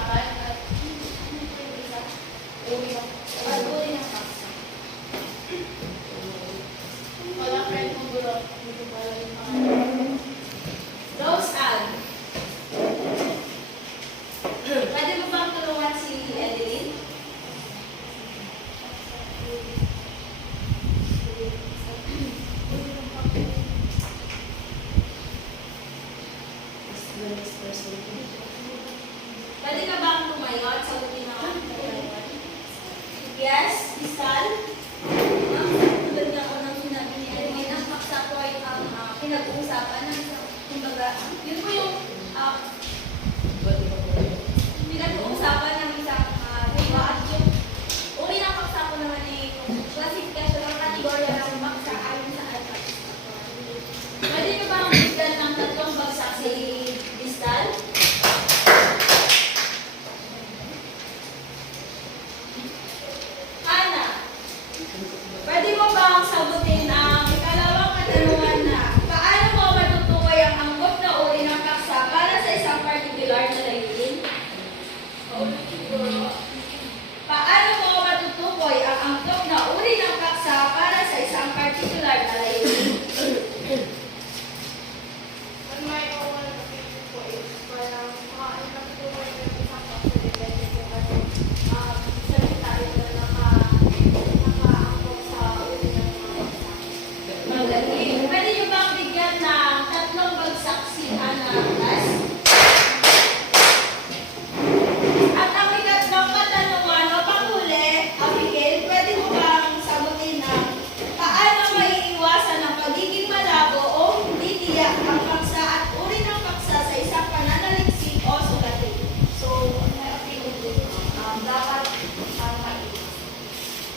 usapan at uri ng paksa. Walang friend mong gulo. Hindi ko pala yung pangalan. Rose Ann. Pwede mo bang tulungan si Edeline? Pwede ka bang tumayo at sagutin ako? Yes, Isal? Tulad nga ako nang sinabi ni Edeline, ang paksa po ay ang pinag-uusapan ng isang, kumbaga, yun po yung pinag-uusapan ng isang diba? At yung uri ng paksa po naman ay classification or kategorya ng paksa ayon sa alphabet. Pwede ka bang bigyan ng tatlong bagsak si Isal? Hana, pwede mo bang sagutin ang ikalawang katanungan na paano mo matutukoy ang angkop na uri ng paksa para sa isang particular na layunin? Paano mo matutukoy ang angkop na uri ng paksa para sa isang particular na layunin? Ang may overall opinion po is parang ang natutunan ng isang paksa depende po kasi salita rin na nakaangkop sa uri ng mga paksa. Magaling. Pwede niyo bang bigyan ng tatlong bagsak si Hana Plus? At ang ikatlong katanungan o panghuli, Abigail, pwede mo bang sagutin na paano maiiwasan ang pagiging malabo o hindi tiyak ang paksa at uri ng paksa sa isang pananaliksik o sulatin? So, my opinion din, dapat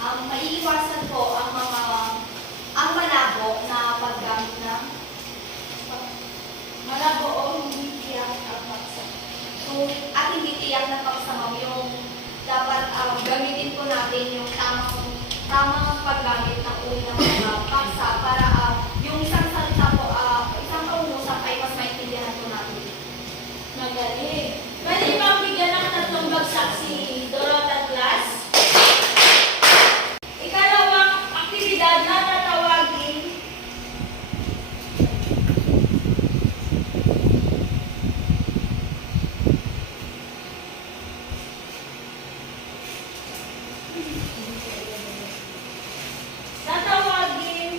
maiiwasan po ang malabo na paggamit ng malabo o hindi tiyak ang paksa. So, at hindi tiyak na paksa, ma'am, yung dapat gamitin po natin yung tamang paggamit ng uri ng mga paksa para yung isang salita po, isang kausap ay mas maintindihan po natin. Magaling. Pwede bang bigyan ng tatlong bagsak si Dorota Class? Ikalawang aktibidad na tatawagin. Tatawagin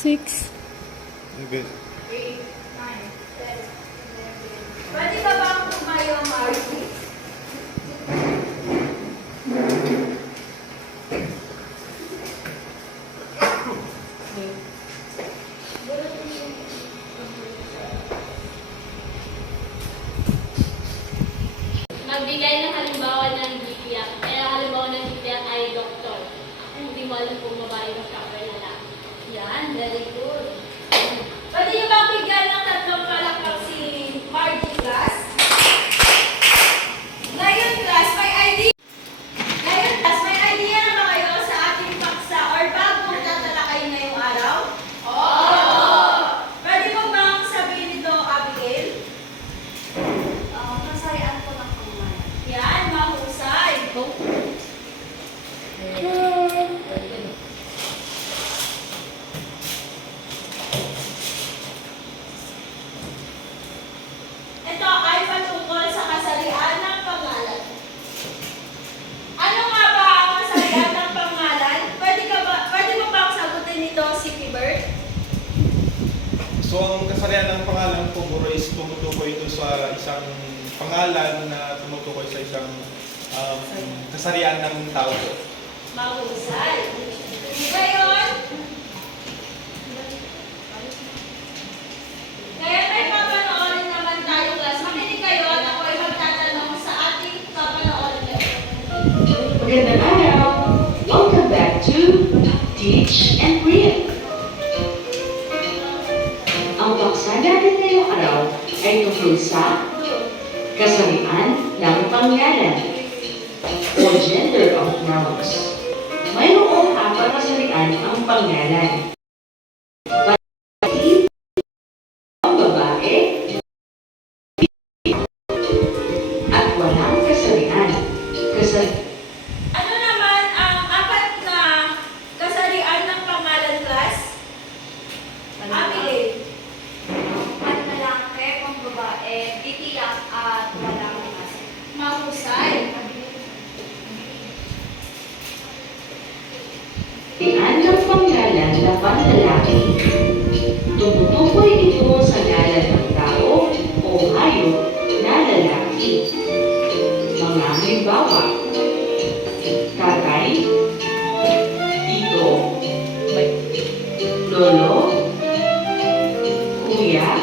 6. Okay. 8, 9, 10, 11. Pwede ka bang tumayo, Marcy? Magbigay ng halimbawa ng bibiyak. Kaya halimbawa ng bibiyak ay doktor. Hindi mo alam kung babae o siya o lalaki. Yan, very good. Pwede niyo bang bigyan ng tatlong palakpak si Margie class? Ngayon class, may idea. Ngayon class, may idea na ba kayo sa ating paksa or bagong tatalakay ngayong araw? Oo! Pwede mo bang sabihin ito, Abigail? Kasayaan ko ng pangalan. Yan, mahusay. Ito ay patungkol sa kasalian ng pangalan. Ano nga ba ang kasalian ng pangalan? Pwede mo bang sagutin ito si Kibert? So ang kasarian ng pangalan po guro is tumutukoy ito sa isang pangalan na tumutukoy sa isang kasarian ng tao po. Mahusay. Ngayon, kaya may papanoorin naman tayo class. Makinig kayo at ako ay magtatanong sa ating papanoorin ngayon. Magandang araw! Welcome back to Teach and Read. Ang paksa natin ngayong araw ay tungkol sa kasarian ng pangalan o gender of nouns. Mayroong apat kasarian ang pangalan. Babae, babae, at walang kasarian. Ano naman ang apat na kasarian ng pangalan class? Abigail. Ang lalaki, ang babae, titiyak at walang kasi. Mahusay. Kasarian ng pangalan na panlalaki. Tumutukoy ito sa ngalan ng tao o hayop na lalaki. Mga halimbawa, tatay, tito, lolo, kuya,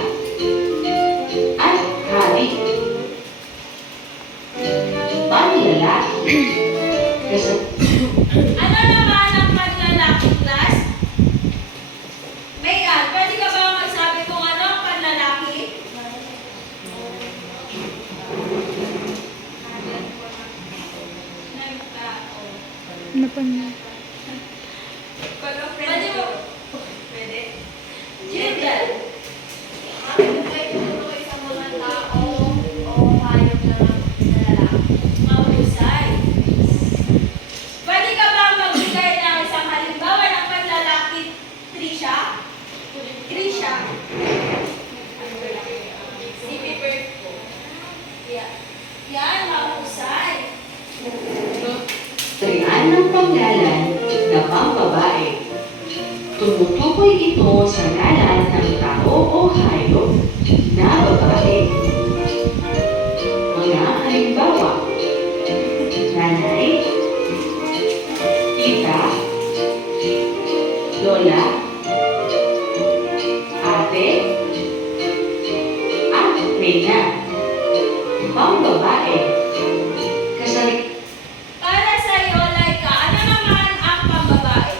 at hari. Panlalaki. Ano naman ang panlalaki class? Mayan, pwede ka ba magsabi kung ano ang panlalaki? Nagtao. Ano pa niya? Pwede mo? Pwede. Gender. Ay tutuloy sa mga tao o hayop na lalaki. Mahusay. Pwede ka ba magbigay ng isang halimbawa ng panlalaki, Trisha? Trisha. Si Pipert po. Yan, mahusay. Kasarian ng pangalan na pambabae. Tumutukoy ito sa ngalan ng tao o hayop na babae. Mga halimbawa, nanay, tita, lola, ate, at reyna. Pambabae. Para sa iyo, Laika, ano naman ang pambabae?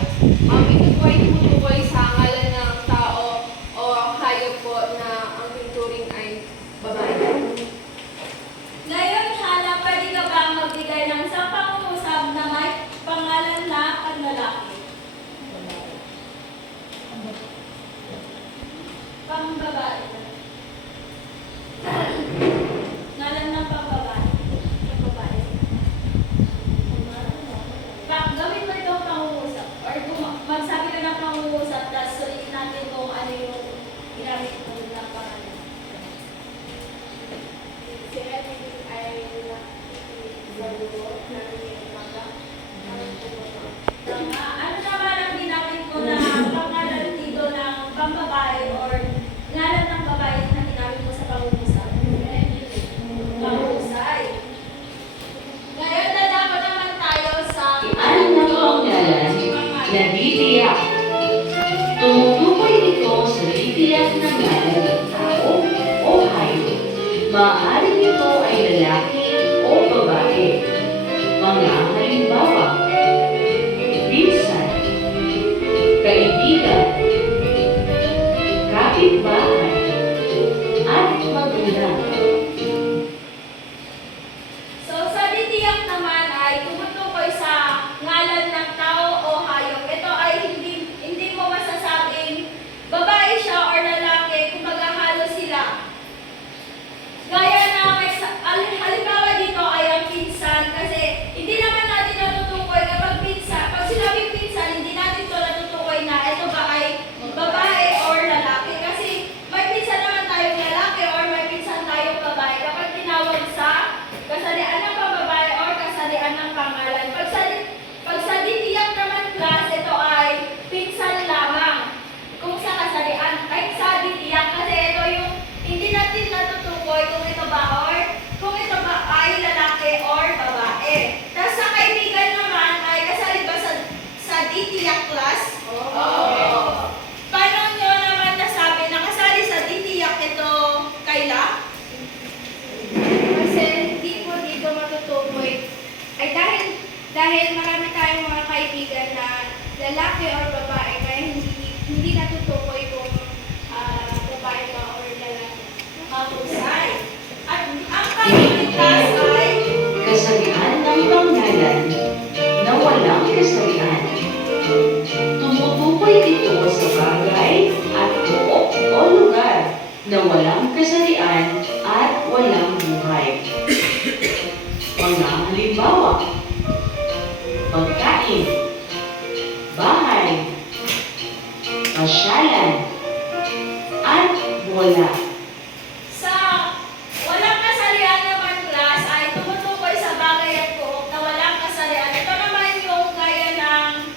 Ito po ay tumutukoy sa ngalan ng tao o hayop po na ang tuturing ay babae. Ngayon, Hana, pwede ka ba magbigay ng isang pangungusap na may pangalan na panlalaki? Pambabae. Ngalan ng pambabae. Pambabae. Gawin mo itong pangungusap. Or magsabi ka ng pangungusap, tapos sulitin natin kung ano yung ginamit mo ng pangalan. Si Edwin ay nakikisaluot na mga Tama. Ano naman ang ginamit mo na pangalan dito ng Tumutukoy ito sa titiyak na ngalan ng tao o hayop. Maaaring ito ay lalaki o babae. Mga halimbawa, pinsan, kaibigan, kapitbahay, at magulang. So, sa titiyak naman ay tumutukoy sa ngalan ng tao o hayop. Ito ay hindi mo masasabing babae siya or lalaki, kumbaga halos sila. Gaya na halimbawa dito ay ang pinsan kasi hindi naman natin natutukoy kapag pinsan. Pag sinabing pinsan, hindi natin ito natutukoy na ito ba ay babae or lalaki. Kasi may pinsan naman tayong lalaki or may pinsan tayong babae kapag tinawag sa kasarian ng pambabae or kasarian ng pangalan. Pag sa ditiyak naman class, ito ay pinsan lamang. Kung sa kasarian, ay sa ditiyak kasi ito yung hindi natin natutukoy kung ito ba ay lalaki or babae. Tapos sa kaibigan naman ay kasali ba sa ditiyak class? Oo. Paano nyo naman nasabi na kasali sa ditiyak ito, Kayla? Kasi hindi po dito matutukoy. Ay dahil marami tayong mga kaibigan na lalaki or babae, kaya hindi natutukoy kung babae ba or lalaki. Mahusay. At ang kaibigan class ay Kasarian ng pangalan na walang kasarian. Tumutukoy ito sa bagay at buok o lugar na walang kasarian at walang buhay. Mga halimbawa, pagkain, bahay, pasyalan, at bola. sa walang kasarian naman class ay tumutukoy sa bagay at buhok na walang kasarian. Ito naman yung gaya ng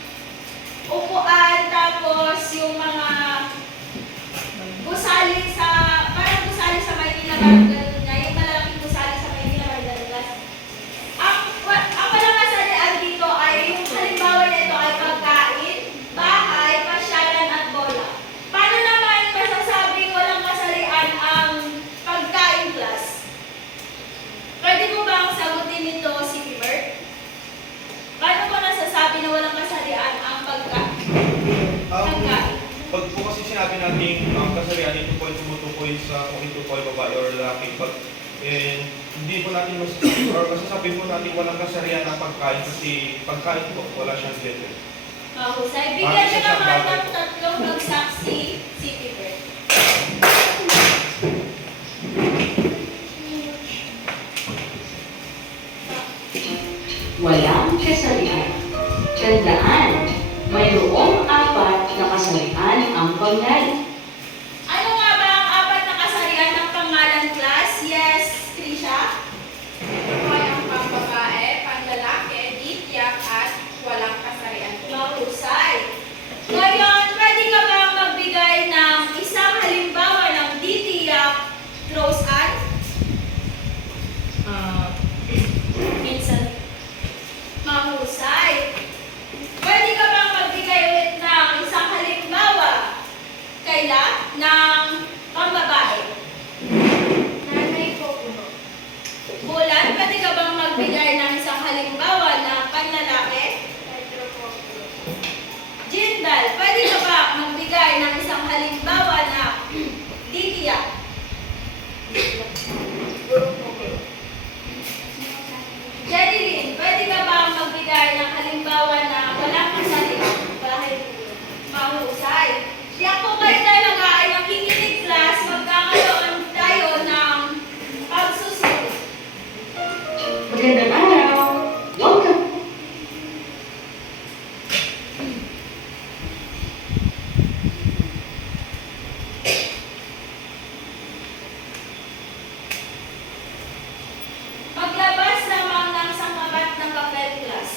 upuan, tapos yung mga gusali parang gusali sa Maynila, parang ganun nga, yung malalaking gusali sa Maynila, parang class. Ang walang kasarian dito ay yung halimbawa nito ay pagkain, bahay, pasyalan at bola. Paano naman masasabing walang kasarian ang pagkain class? Pwede mo bang sagutin nito si Bert? Paano mo nasasabi na walang kasarian ang pagkain? Pag po kasi sinabi natin ang kasarian, ito po ay tumutukoy sa kung ito po ay babae or lalaki. Hindi po natin masasabi po natin walang kasarian ang pagkain kasi pagkain po, wala siyang gender. Mahusay. Bigyan niyo naman ng tatlong nagsaksi si Bert. Walang kasarian. Tandaan, mayroong 4 na kasarian ang pangalan. Ano nga ba ang 4 na kasarian ng pangalan class? Yes, Trisha? Ito ay ang pambabae, panlalaki, ditiyak, at walang kasarian. Mahusay. Ngayon, pwede ka bang magbigay ng isang halimbawa ng ditiyak, Rose Ann? Minsan. Mahusay. Pwede ka bang magbigay ulit ng isang halimbawa, Kayla, ng pambabae? Nanay ko po. Bulan, pwede ka bang magbigay ng isang halimbawa na panlalaki? Pedro po. Jindal, pwede ka ba magbigay ng isang halimbawa na ditiyak? Jerilyn, pwede ka ba magbigay ng halimbawa na walang kasarian? Mahusay. Di ako kayo talaga ay nakikinig class, magkakaroon tayo ng pagsusunod. Magandang araw! Welcome! Maglabas lamang ng sangkabat ng papel class.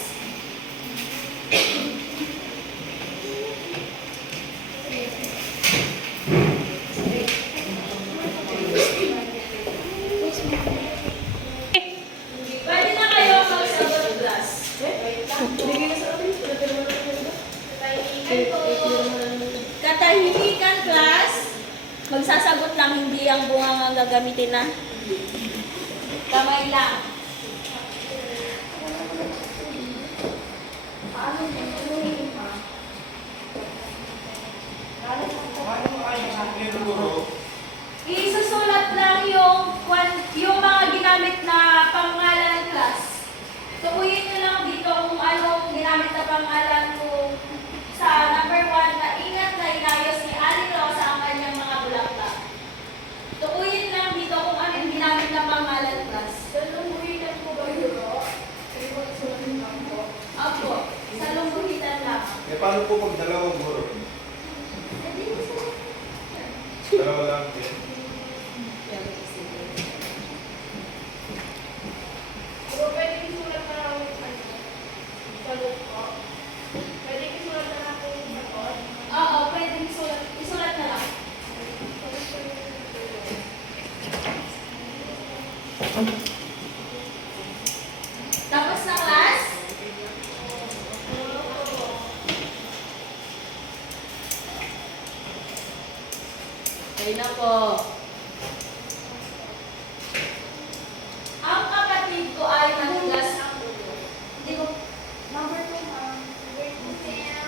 Tahimikan, class. Magsasagot lang, hindi ang bunga ang gagamitin na. Kamay lang. Isusulat lang yung mga ginamit na pangalan ng class. Tukuyin nyo lang dito kung anong ginamit na pangalan ko sa number 1 na ingat na inayos ni Aling Rosa ang kanyang mga bulaklak. Tukuyin lang dito kung anong ginamit na pangalan class. Salungguhitan po ba yun? Sulat lang po. Opo, sa lungguhitan lang. Eh, paano po pag dalawang guro? Dalawa lang. Pero pwede isulat na lang yung sagot ko. Pwede isulat na lang yung sagot. Oo, pwede isulat na lang. Tapos na class? Ayun na po. Ang kapatid ko ay matigas ang ulo. Hindi ko, Number 2, ma'am. Wait mo, ma'am.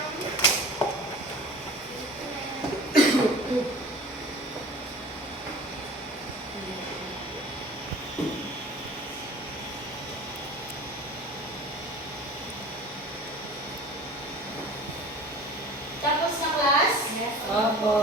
tapos na class? Opo.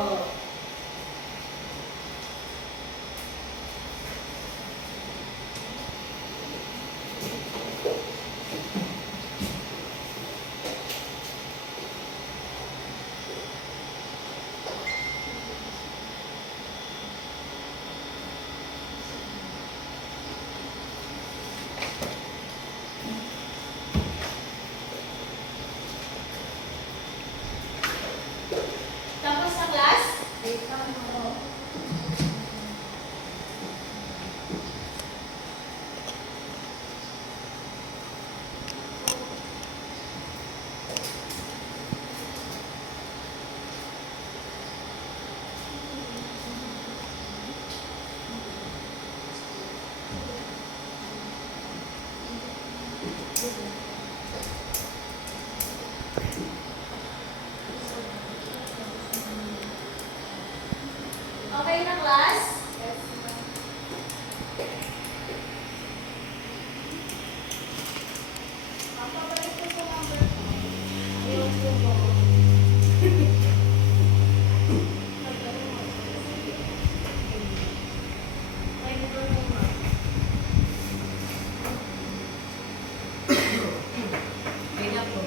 Tapos na class? Okay na class? Ang pabalik ko sa number 5. Ayaw ko po. May number mo, ma'am. Ayun na po.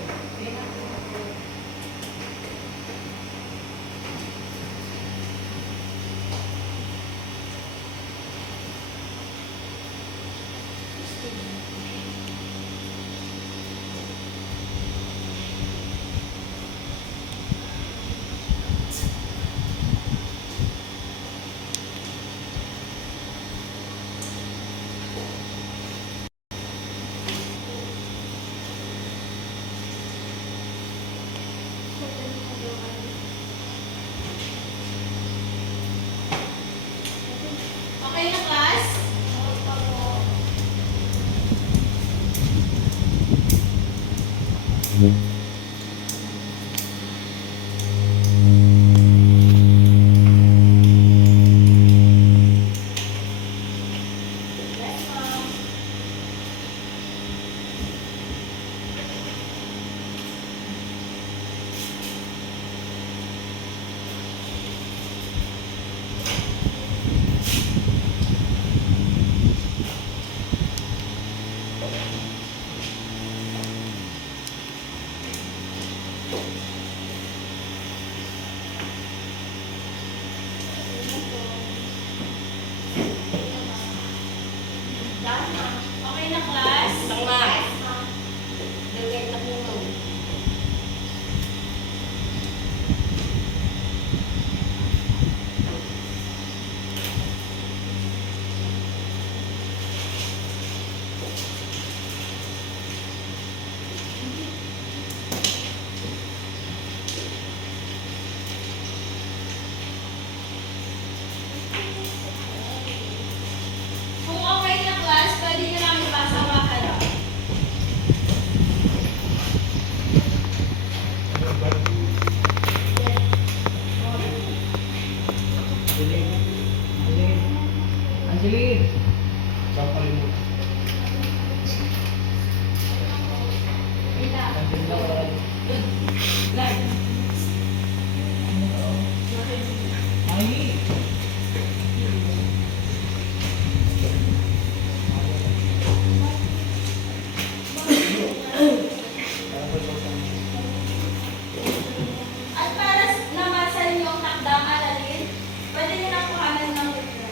At para naman sa inyong takdang aralin, pwede nyo na kuhanan ng libro.